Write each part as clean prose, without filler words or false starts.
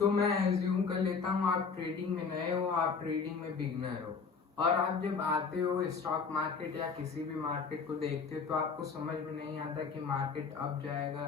तो मैं एज्यूम कर लेता हूँ आप ट्रेडिंग में नए हो, आप ट्रेडिंग में बिगनर हो और आप जब आते हो स्टॉक मार्केट या किसी भी मार्केट को देखते हो तो आपको समझ में नहीं आता कि मार्केट अप जाएगा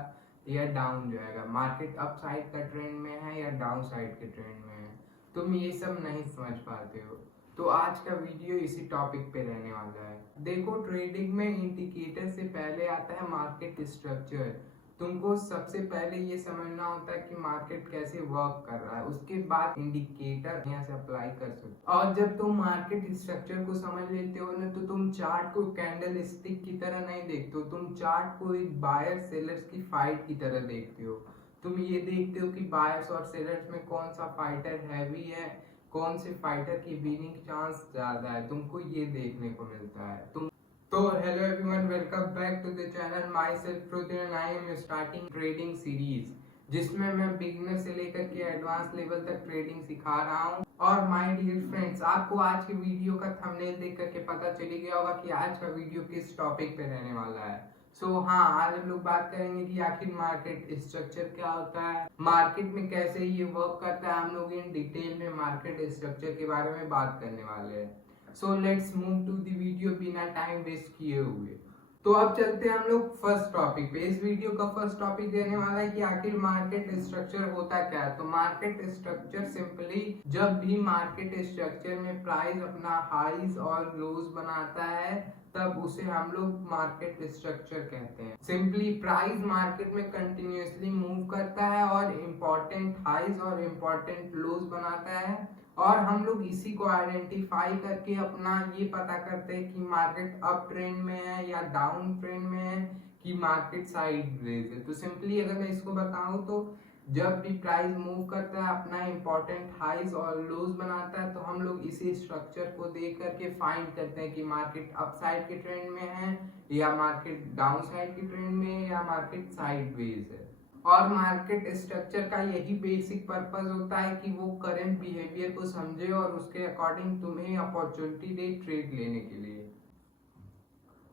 या डाउन जाएगा, मार्केट अप साइड का ट्रेंड में है या डाउन साइड के ट्रेंड में है। तुम ये सब नहीं समझ पाते हो। तो आज का वीडियो इसी टॉपिक पे रहने वाला है। देखो, ट्रेडिंग में इंडिकेटर से पहले आता है मार्केट स्ट्रक्चर। तुमको सबसे पहले ये समझना होता है कि मार्केट कैसे वर्क कर रहा है, उसके बाद इंडिकेटर यहाँ से अप्लाई कर सकते हो। और जब तुम मार्केट स्ट्रक्चर को समझ लेते हो ना, तो तुम चार्ट को कैंडल स्टिक की तरह नहीं देखते हो, तुम चार्ट को एक बायर सेलर्स की फाइट की तरह देखते हो। तुम ये देखते हो कि बायर्स और सेलर्स में कौन सा फाइटर हैवी है, कौन से फाइटर की विनिंग चांस ज्यादा है, तुमको ये देखने को मिलता है। तो hello everyone, welcome back to the channel. Myself Prithvi and I am starting trading series, जिसमें मैं बिगिनर से लेकर के एडवांस लेवल तक ट्रेडिंग सिखा रहा हूँ। और माय डियर फ्रेंड्स, आपको आज के वीडियो का थंबनेल देख करके पता चली गया होगा कि आज का वीडियो किस टॉपिक पे रहने वाला है। हाँ, आज हम लोग बात करेंगे कि आखिर मार्केट स्ट्रक्चर क्या होता है, मार्केट में कैसे ये वर्क करता है। हम लोग इन डिटेल में मार्केट स्ट्रक्चर के बारे में बात करने वाले हैं। So let's move to the video बिना टाइम वेस्ट किए हुए। तो अब चलते हैं हम लोग फर्स्ट टॉपिक पे। इस वीडियो का फर्स्ट टॉपिक देने वाला है कि आखिर मार्केट स्ट्रक्चर होता क्या है। तो मार्केट स्ट्रक्चर सिंपली, जब भी मार्केट स्ट्रक्चर में प्राइस अपना हाईज और लोज बनाता है तब उसे हम लोग मार्केट स्ट्रक्चर कहते हैं। सिंपली प्राइस मार्केट में कंटिन्यूअसली मूव करता है और इम्पोर्टेंट हाईज और इम्पोर्टेंट लोज बनाता है, और हम लोग इसी को आइडेंटिफाई करके अपना ये पता करते हैं कि मार्केट अप ट्रेंड में है या डाउन ट्रेंड में है, कि मार्केट साइडवेज है। तो सिंपली अगर मैं इसको बताऊं तो जब भी प्राइस मूव करता है, अपना इंपॉर्टेंट हाईज और लोज बनाता है, तो हम लोग इसी स्ट्रक्चर को देख करके फाइंड करते हैं कि मार्केट अप साइड के ट्रेंड में है या मार्केट डाउन साइड के ट्रेंड में है या मार्केट साइडवेज है। और मार्केट स्ट्रक्चर का यही बेसिक पर्पस होता है कि वो करंट बिहेवियर को समझे और उसके अकॉर्डिंग तुम्हें अपॉर्चुनिटी दे ट्रेड लेने के लिए।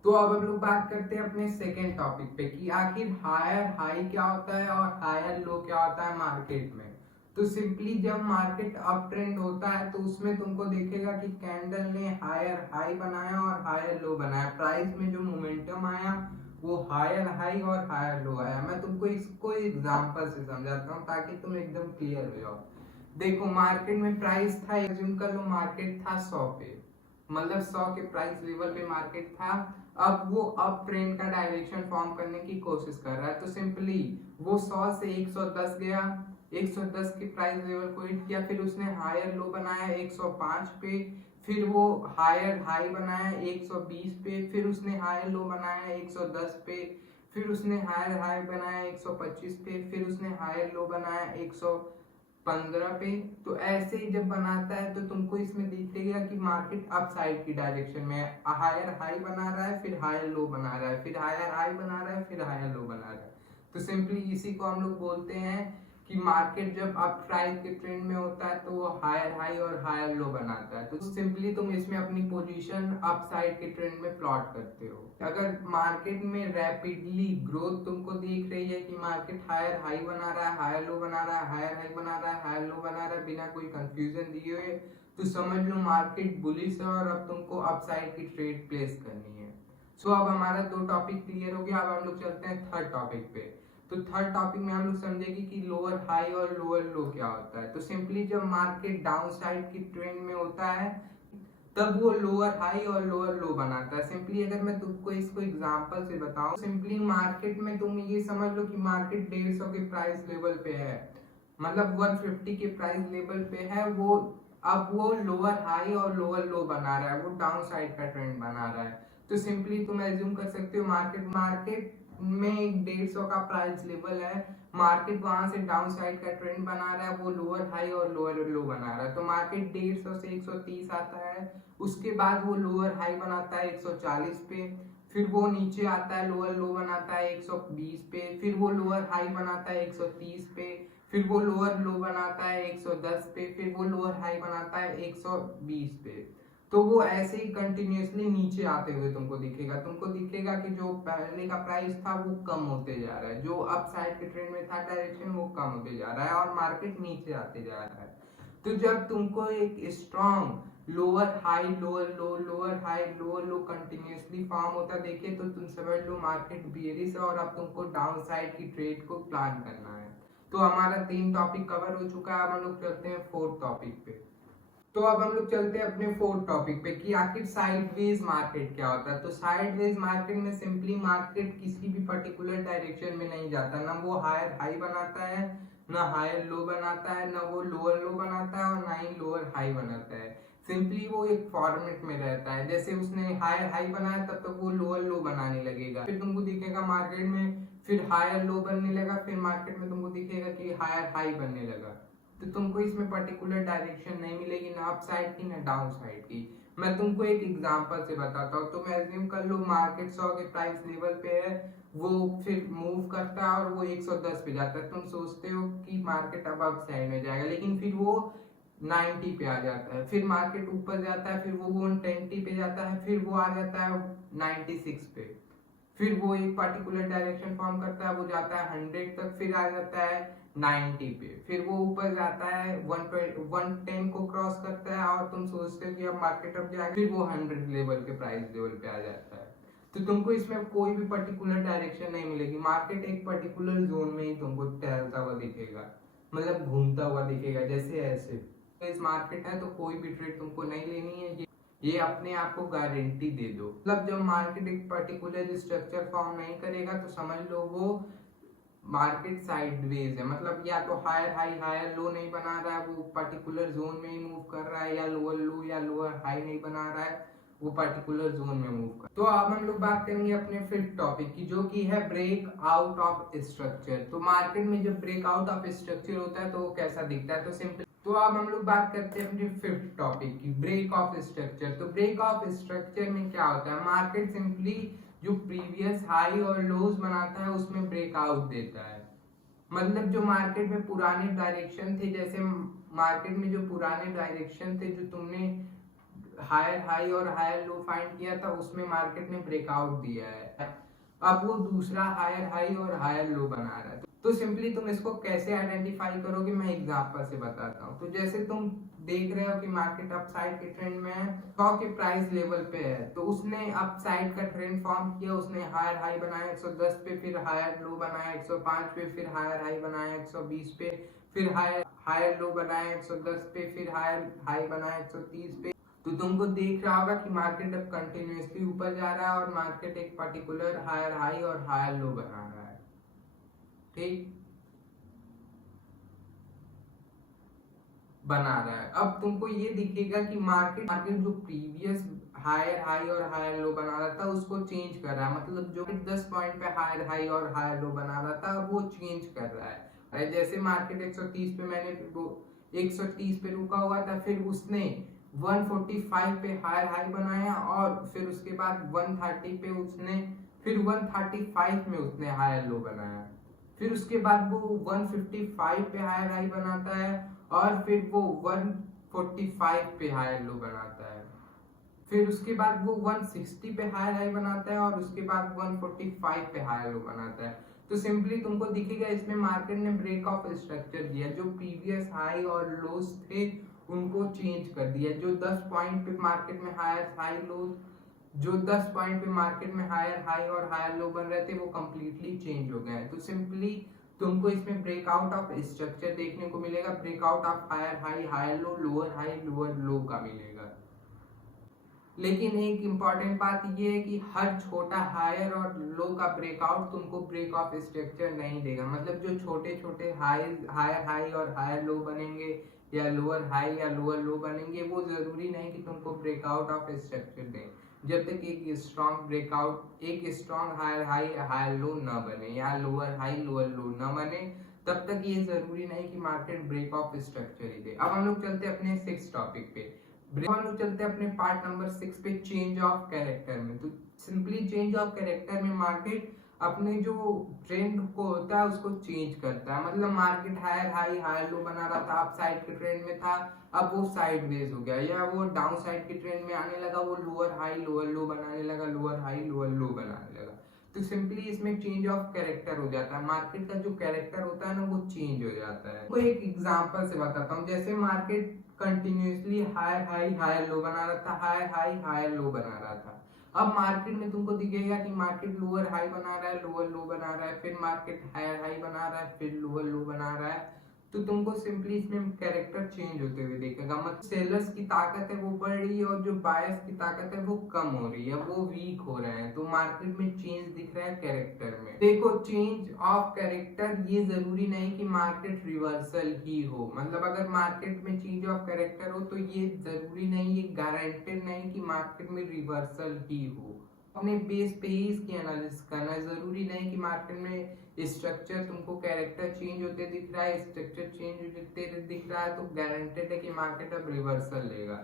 तो अब हम लोग बात करते हैं अपने सेकेंड टॉपिक पे कि आखिर हायर हाई क्या होता है और हायर लो क्या होता है मार्केट में। तो सिंपली जब मार्केट अप ट्रेंड होता है तो उसमें तुमको देखेगा कि कैंडल ने हायर हाई बनाया और हायर लो बनाया, प्राइस में जो मोमेंटम आया वो हायर हाई और हायर लो आया। मैं तुमको इसको एग्जांपल से समझाता हूँ ताकि तुम एकदम क्लियर हो जाओ। देखो, मार्केट में प्राइस था, एज्यूम कर लो मार्केट था 100 पे, मतलब 100 के प्राइस लेवल पे मार्केट था। अब वो अप ट्रेंड का डायरेक्शन फॉर्म करने की कोशिश कर रहा है, तो सिंपली वो 100 से 110 गया, 110 के प्राइस लेवल को हिट किया, फिर उसने हायर लो बनाया 105 पे, फिर वो हायर हाई बनाया 120 पे, फिर उसने हायर लो बनाया 110 पे, फिर उसने हायर हाई बनाया 125 पे, फिर उसने हायर लो बनाया 115 पे। तो ऐसे ही जब बनाता है तो तुमको इसमें दिखेगा कि मार्केट अप साइड की डायरेक्शन में है, हायर हाई बना रहा है, फिर हायर लो बना रहा है, फिर हायर हाई बना रहा है, फिर हायर लो बना रहा है। तो सिंपली इसी को हम लोग बोलते हैं कि मार्केट जब अप प्राइस के ट्रेंड में होता है तो वो हायर हाई और हायर लो बनाता है। तो सिंपली तुम इसमें अपनी पोजीशन अप साइड के ट्रेंड में प्लॉट करते हो। अगर मार्केट में रैपिडली ग्रोथ तुमको दिख रही है कि मार्केट हायर हाई बना रहा है, हायर लो बना रहा है, हायर हाई बना रहा है, हायर लो बना रहा है, बिना कोई कंफ्यूजन दिए हुए, तो समझ लो मार्केट बुलिश है और अब तुमको अप साइड की ट्रेड प्लेस करनी है। अब हमारा दो टॉपिक क्लियर हो गया। अब हम लोग चलते हैं थर्ड टॉपिक पे। तो थर्ड टॉपिक में हम लोग समझेंगे कि लोअर हाई और लोअर लो क्या होता है। तो सिंपली जब मार्केट डाउन साइड की ट्रेंड में होता है तब वो लोअर हाई और लोअर लो बनाता है। सिंपली अगर मैं तुमको इसको एग्जांपल से बताऊं, सिंपली मार्केट में तुम ये समझ लो कि मार्केट 150 के प्राइस लेवल पे है, मतलब 150 के प्राइस लेवल पे है वो। अब वो लोअर हाई और लोअर लो बना रहा है, वो डाउन साइड का ट्रेंड बना रहा है। तो सिंपली तुम एज्यूम कर सकते हो मार्केट मार्केट में 150 का प्राइस लेवल है, मार्केट वहां से डाउन साइड का ट्रेंड बना रहा है, वो लोअर हाई और लोअर लो बना रहा है। तो मार्केट 150 से 130 आता है, उसके बाद वो लोअर हाई बनाता है 140 पे, फिर वो नीचे आता है लोअर लो बनाता है 120 पे, फिर वो लोअर हाई बनाता है 130 पे, फिर वो लोअर लो बनाता है 110 पे, फिर वो लोअर हाई बनाता है 120 पे। तो वो ऐसे ही कंटिन्यूअसली नीचे आते हुए तुमको दिखेगा कि जो पहले का प्राइस था वो कम होते जा रहा है, जो अप साइड के ट्रेंड में था डायरेक्शन वो कम होते जा रहा है और मार्केट नीचे आते जा रहा है। तो जब तुमको एक स्ट्रॉन्ग लोअर हाई लोअर लो लोअर हाई लोअर लो कंटिन्यूअसली फॉर्म होता देखे तो तुम समझ लो मार्केट बियरिश है और अब तुमको डाउन साइड की ट्रेड को प्लान करना है। तो हमारा 3 टॉपिक कवर हो चुका है, अब हम लोग चलते हैं 4th टॉपिक पे। तो अब हम लोग चलते हैं अपने 4th टॉपिक पे कि आखिर साइडवेज मार्केट क्या होता है। तो साइडवेज मार्केट में सिंपली मार्केट किसी भी पर्टिकुलर डायरेक्शन में नहीं जाता, ना वो हायर हाई बनाता है, ना हायर लो बनाता है, ना वो लोअर लो बनाता है और ना ही लोअर हाई बनाता है। सिंपली वो एक फॉर्मेट में रहता है, जैसे उसने हायर हाई बनाया तब तक वो लोअर लो बनाने लगेगा, फिर तुमको दिखेगा मार्केट में फिर हायर लो बनने लगा, फिर मार्केट में तुमको दिखेगा कि हायर हाई बनने लगा। तो तुमको इसमें पर्टिकुलर डायरेक्शन नहीं मिलेगी, ना अप साइड की ना डाउन साइड की। मैं तुमको एक एग्जांपल से बताता हूँ। तुम एज्यूम कर लो मार्केट 100 के प्राइस लेवल पे है, वो फिर मूव करता है और वो 110 पे जाता है। तुम सोचते हो कि मार्केट अब अप साइड में जाएगा, लेकिन फिर वो 90 पे आ जाता है, फिर मार्केट ऊपर जाता है, फिर वो 120 पे जाता है, फिर वो आ जाता है 96 पे, फिर वो एक पर्टिकुलर डायरेक्शन फॉर्म करता है, वो जाता है 100 तक, फिर आ जाता है 90 पे, फिर वो ऊपर जाता है 110 को क्रॉस करता है और तुम सोचते हो कि अब मार्केट अप जाएगा, फिर वो 100 लेवल के प्राइस लेवल पे आ जाता है। तो तुमको इसमें कोई भी पर्टिकुलर डायरेक्शन नहीं मिलेगी, मार्केट एक पर्टिकुलर जोन में ही तुमको टहलता हुआ दिखेगा, मतलब घूमता हुआ दिखेगा, जैसे ऐसे। तो इस मार्केट है तो कोई भी ट्रेड तुमको नहीं लेनी है, ये अपने आप को गारंटी दे दो। मतलब जब मार्केट एक पर्टिकुलर स्ट्रक्चर फॉर्म नहीं करेगा तो समझ लो वो मार्केट साइडवेज है, मतलब या तो हायर हाई हायर लो नहीं बना रहा है, वो पर्टिकुलर जोन में ही मूव कर रहा है, या लोअर लो या लोअर हाई नहीं बना रहा है, वो पर्टिकुलर जोन में मूव कर। तो अब हम लोग बात करेंगे अपने 5th टॉपिक की, जो कि है ब्रेक आउट ऑफ स्ट्रक्चर। तो मार्केट में जब ब्रेक आउट ऑफ स्ट्रक्चर होता है तो वो कैसा दिखता है। तो सिंपल तो अब हम लोग बात करते हैं अपने 5th टॉपिक की, ब्रेक ऑफ स्ट्रक्चर। तो ब्रेक ऑफ स्ट्रक्चर में क्या होता है, मार्केट सिंपली जो प्रीवियस हाई और लोज बनाता है उसमें ब्रेकआउट देता है। मतलब जो मार्केट में पुराने डायरेक्शन थे, जैसे मार्केट में जो पुराने डायरेक्शन थे जो तुमने हायर हाई और हायर लो फाइंड किया था, उसमें मार्केट ने ब्रेकआउट दिया है, अब वो दूसरा हायर हाई और हायर लो बना रहा है। तो सिंपली तुम इसको कैसे आइडेंटिफाई करोगे, मैं एग्जांपल से बताता हूँ। तो जैसे तुम देख रहे हो कि मार्केट अप साइड के ट्रेंड में है, 100 के प्राइस लेवल पे है, तो उसने अप साइड का ट्रेंड फॉर्म किया, उसने हायर हाई बनाया 110 पे, फिर हायर लो बनाया 105 पे, फिर हायर हाई बनाया 120 पे, फिर हायर हायर लो बनाया 110 पे, फिर हायर हाई बनाया 130 पे। तो तुमको देख रहा होगा कि मार्केट अब कंटिन्यूअसली ऊपर जा रहा है और मार्केट एक पर्टिकुलर हायर हाई और हायर लो बना रहा है, ठीक बना रहा है। अब तुमको ये दिखेगा कि मार्केट मार्केट जो प्रीवियस हायर हाई और हायर लो बना रहा था उसको चेंज कर रहा है, मतलब जो 10 पॉइंट पे हायर हाई और हायर लो बना रहा था अब वो चेंज कर रहा है। जैसे मार्केट 130 पे मैंने 130 पे रुका हुआ था, फिर उसने 145 पे हायर हाई बनाया और फिर उसके बाद 130 पे उसने फिर 135 में उसने हायर लो बनाया, फिर उसके बाद वो 155 पे हायर हाई बनाता है और फिर वो 145 पे हायर लो बनाता है, फिर उसके बाद वो 160 पे हायर हाई बनाता है और उसके बाद 145 पे हायर लो बनाता है। तो सिंपली तुमको दिखेगा इसमें मार्केट ने ब्रेक ऑफ स्ट्रक्चर दिया, जो प्रीवियस हाई और लोज थे उनको चेंज कर दिया, जो 10 पॉइंट पे मार्केट में हायर हाई लोज जो 10 पॉइंट पे मार्केट में हायर हाई और हायर लो बन रहे थे वो कंप्लीटली चेंज हो गए हैं। तो सिंपली तुमको इसमें ब्रेकआउट ऑफ स्ट्रक्चर देखने को मिलेगा, breakout of higher high higher low lower high lower low का मिलेगा। लेकिन एक इंपॉर्टेंट बात ये है कि हर छोटा हायर और लो का ब्रेकआउट तुमको ब्रेक ऑफ स्ट्रक्चर नहीं देगा, मतलब जो छोटे छोटे हायर हाई और हायर लो बनेंगे या लोअर हाई या लोअर लो बनेंगे वो जरूरी नहीं कि तुमको ब्रेकआउट ऑफ स्ट्रक्चर दें। जब तक एक स्ट्रॉन्ग ब्रेकआउट एक strong higher high higher low न बने या लोअर हाई लोअर लो न बने, तब तक ये जरूरी नहीं कि मार्केट ब्रेक ऑफ स्ट्रक्चर ही दे। अब हम लोग चलते हैं अपने 6th टॉपिक पे, हम लोग चलते हैं अपने पार्ट नंबर 6 पे, चेंज ऑफ कैरेक्टर में। तो सिंपली चेंज ऑफ कैरेक्टर में मार्केट अपने जो ट्रेंड को होता है उसको चेंज करता है। मतलब market higher high higher low बना रहा था, अप साइड के ट्रेंड में था, अब वो साइडवेज हो गया, या वो डाउन साइड के ट्रेंड में आने लगा, वो लोअर हाई लोअर लो बनाने लगा, लोअर हाई लोअर लो बनाने लगा। तो सिंपली इसमें चेंज ऑफ कैरेक्टर हो जाता है, मार्केट का जो कैरेक्टर होता है ना वो चेंज हो जाता है। तो एक एग्जांपल से बताता हूँ, जैसे market continuously higher high higher low बना रहा था, हायर हाई हायर लो बना रहा था। अब मार्केट में तुमको दिखेगा कि मार्केट लोअर हाई बना रहा है, लोअर लो बना रहा है, फिर मार्केट हायर हाई बना रहा है, फिर लोअर लो बना रहा है। तो तुमको सिंपली इसमें कैरेक्टर चेंज होते हुए देखेगा। मतलब सेलर्स की ताकत है वो बढ़ रही है और जो बायर्स की ताकत है वो कम हो रही है, वो वीक हो रहे हैं। तो मार्केट में चेंज दिख रहा है कैरेक्टर में। देखो, चेंज ऑफ कैरेक्टर ये जरूरी नहीं कि मार्केट रिवर्सल ही हो। मतलब अगर मार्केट में चेंज ऑफ कैरेक्टर हो तो ये जरूरी नहीं, ये गारंटेड नहीं कि मार्केट में रिवर्सल ही हो। अपने बेस पे ही इसकी एनालिसिस करना है। जरूरी नहीं कि मार्केट में स्ट्रक्चर तुमको कैरेक्टर चेंज होते दिख रहा है, स्ट्रक्चर चेंज होते दिख रहा है तो गारंटेड है कि मार्केट अब रिवर्सल लेगा,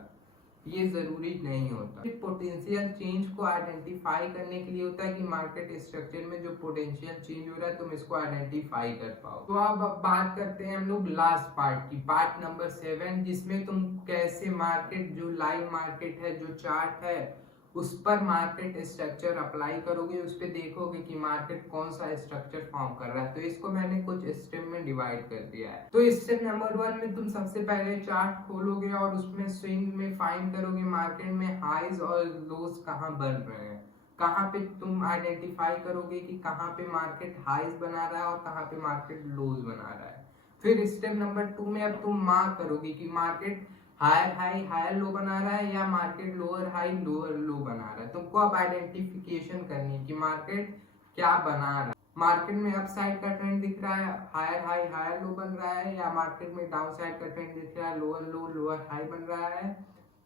ये जरूरी नहीं होता। पोटेंशियल चेंज को आइडेंटिफाई करने के लिए होता है कि मार्केट स्ट्रक्चर में जो पोटेंशियल चेंज हो रहा है तुम इसको आइडेंटिफाई कर पाओ। तो अब बात करते हैं हम लोग लास्ट पार्ट की, पार्ट नंबर 7, जिसमें तुम कैसे मार्केट जो लाइव मार्केट है, जो चार्ट है, उस पर मार्केट स्ट्रक्चर अप्लाई करोगे, उस पर देखोगे कि मार्केट कौन सा स्ट्रक्चर फॉर्म कर रहा है। तो इसको मैंने कुछ स्टेप में डिवाइड कर दिया है। तो स्टेप नंबर 1 में तुम सबसे पहले चार्ट खोलोगे और उसमें स्विंग में फाइंड करोगे मार्केट में हाईज और लोज कहाँ बन रहे हैं। कहाँ पे तुम आइडेंटिफाई करोगे कि कहाँ पे मार्केट हाईज बना रहा है और कहाँ पे मार्केट लोज बना रहा है। फिर स्टेप नंबर 2 में अब तुम मार्क करोगे कि market higher high higher low बना रहा है या market lower high lower low बना रहा है। तुमको अब आइडेंटिफिकेशन करनी है कि मार्केट क्या बना रहा है। मार्केट में अप साइड का ट्रेंड दिख रहा है, हायर हाई हायर लो बन रहा है, या मार्केट में डाउन साइड का ट्रेंड दिख रहा है, लोअर लो लोअर हाई बन रहा है।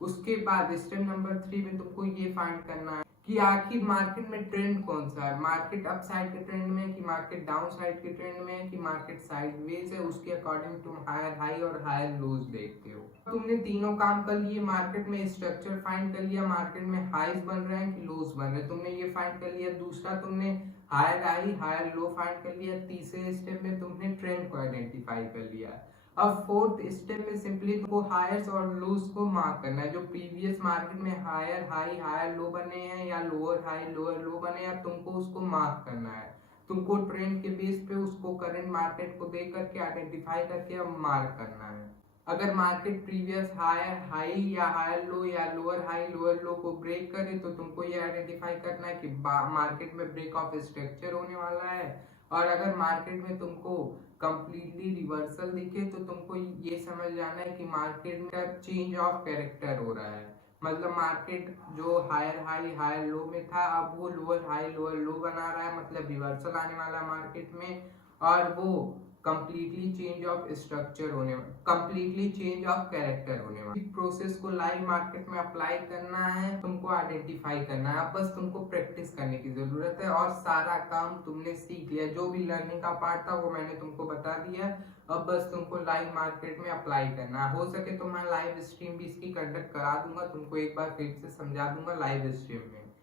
उसके बाद स्टेप नंबर 3 में तुमको ये फाइंड करना है कि आखिर मार्केट में ट्रेंड कौन सा है, मार्केट अप साइड के ट्रेंड में है कि मार्केट डाउन साइड के ट्रेंड में है कि मार्केट साइडवेज है। उसके अकॉर्डिंग तुम हायर हाई और हायर लोज देखते हो। तुमने तीनों काम कर लिए, मार्केट में स्ट्रक्चर फाइंड कर लिया, मार्केट में हाईज बन रहे हैं कि लोज बन रहे हैं, तुमने ये फाइंड कर लिया। दूसरा तुमने higher high higher low find कर लिया। तीसरे स्टेप में तुमने ट्रेंड को आइडेंटिफाई कर लिया। अब फोर्थ स्टेप में सिंपली तुमको हायर्स और लोज को मार्क करना है। जो प्रीवियस मार्केट में हायर हाई हायर लो बने हैं या लोअर हाई लोअर लो बने हैं, तुमको उसको मार्क करना है। तुमको ट्रेंड के बेस पे उसको करंट मार्केट को देख करके आइडेंटिफाई करके अब मार्क करना है। अगर मार्केट प्रीवियस हायर हाई या हायर लो या लोअर हाई लोअर लो को ब्रेक करे तो तुमको ये आइडेंटिफाई करना है कि मार्केट में ब्रेक ऑफ स्ट्रक्चर होने वाला है। और अगर मार्केट में तुमको कंप्लीटली रिवर्सल दिखे तो तुमको ये समझ जाना है कि मार्केट का चेंज ऑफ कैरेक्टर हो रहा है। मतलब मार्केट जो हायर हाई हायर लो में था अब वो लोअर हाई लोअर लो बना रहा है, मतलब रिवर्सल आने वाला मार्केट में। और वो कंप्लीटली चेंज ऑफ स्ट्रक्चर होने, कंप्लीटली चेंज ऑफ कैरेक्टर होने वाला। प्रोसेस को लाइव मार्केट में अप्लाई करना है, तुमको आइडेंटिफाई करना है। अब बस तुमको प्रैक्टिस करने की जरूरत है और सारा काम तुमने सीख लिया। जो भी लर्निंग का पार्ट था वो मैंने तुमको बता दिया। अब बस तुमको लाइव मार्केट में अप्लाई करना है। हो सके तो मैं लाइव स्ट्रीम भी इसकी कंडक्ट करा दूंगा, तुमको एक बार फिर से समझा दूंगा लाइव स्ट्रीम में।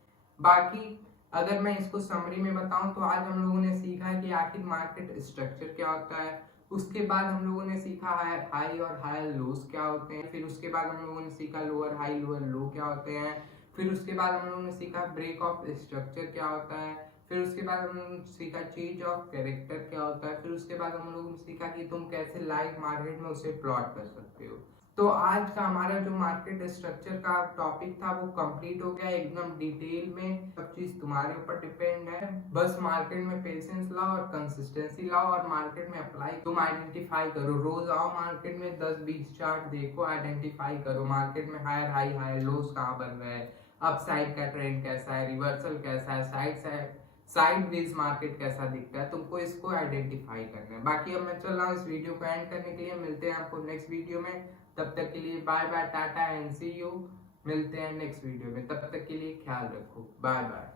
बाकी अगर मैं इसको समरी में बताऊं तो आज हम लोगों ने सीखा कि आखिर मार्केट स्ट्रक्चर क्या होता है। उसके बाद हम लोगों ने सीखा हायर हाई और हायर लोज क्या होते हैं। फिर उसके बाद हम लोगों ने सीखा लोअर हाई लोअर लो क्या होते हैं। फिर उसके बाद हम लोगों ने सीखा ब्रेक ऑफ स्ट्रक्चर क्या होता है। फिर उसके बाद हम लोगों ने सीखा चेंज ऑफ कैरेक्टर क्या होता है। फिर उसके बाद हम लोगों ने सीखा कि तुम कैसे लाइव मार्केट में उसे प्लॉट कर सकते हो। तो आज का हमारा जो मार्केट स्ट्रक्चर का टॉपिक था वो कंप्लीट हो गया एकदम डिटेल में। सब चीज तुम्हारे ऊपर डिपेंड है। बस मार्केट में पेशेंस लाओ और कंसिस्टेंसी लाओ और मार्केट में अप्लाई तुम आइडेंटिफाई करो। रोज आओ मार्केट में 10-20 चार्ट देखो, आइडेंटिफाई करो मार्केट में हायर हाई हायर लोज कहाँ बन रहे हैं, अप साइड का ट्रेंड कैसा है, रिवर्सल कैसा है, साइड वेज मार्केट कैसा दिखता है। तुमको इसको आइडेंटिफाई करना है। बाकी अब मैं चल रहा हूँ इस वीडियो को एंड करने के लिए। मिलते हैं आपको नेक्स्ट वीडियो में, तब तक के लिए bye bye tata and see you. मिलते हैं नेक्स्ट वीडियो में, तब तक के लिए ख्याल रखो, बाय बाय।